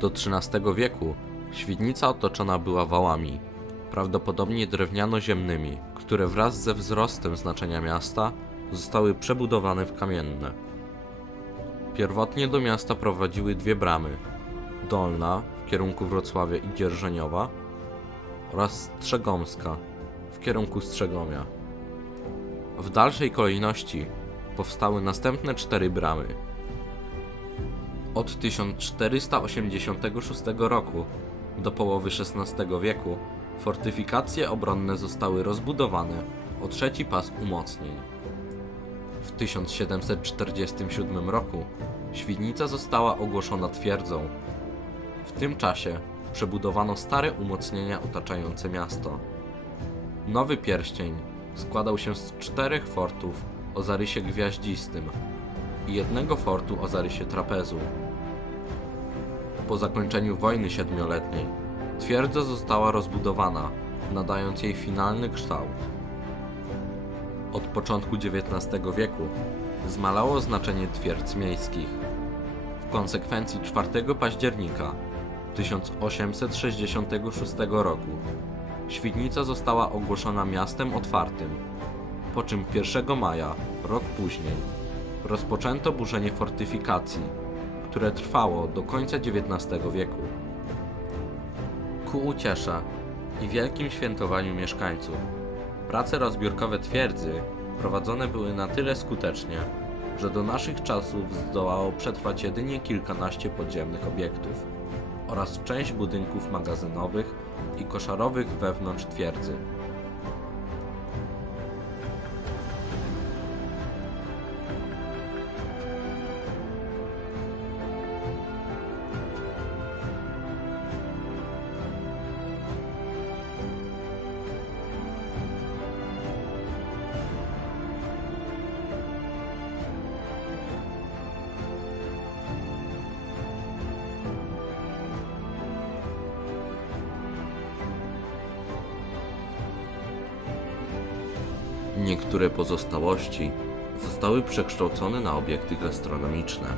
Do XIII wieku Świdnica otoczona była wałami, prawdopodobnie drewniano-ziemnymi, które wraz ze wzrostem znaczenia miasta zostały przebudowane w kamienne. Pierwotnie do miasta prowadziły dwie bramy. Dolna w kierunku Wrocławia i Dzierżoniowa oraz Strzegomska w kierunku Strzegomia. W dalszej kolejności powstały następne cztery bramy. Od 1486 roku do połowy XVI wieku fortyfikacje obronne zostały rozbudowane o trzeci pas umocnień. W 1747 roku Świdnica została ogłoszona twierdzą. W tym czasie przebudowano stare umocnienia otaczające miasto. Nowy pierścień składał się z czterech fortów o zarysie gwiaździstym i jednego fortu o zarysie trapezu. Po zakończeniu wojny siedmioletniej twierdza została rozbudowana, nadając jej finalny kształt. Od początku XIX wieku zmalało znaczenie twierdz miejskich. W konsekwencji 4 października 1866 roku Świdnica została ogłoszona miastem otwartym, po czym 1 maja, rok później, rozpoczęto burzenie fortyfikacji, które trwało do końca XIX wieku. Ku uciesze i wielkim świętowaniu mieszkańców, prace rozbiórkowe twierdzy prowadzone były na tyle skutecznie, że do naszych czasów zdołało przetrwać jedynie kilkanaście podziemnych obiektów oraz część budynków magazynowych i koszarowych wewnątrz twierdzy. Niektóre pozostałości zostały przekształcone na obiekty gastronomiczne.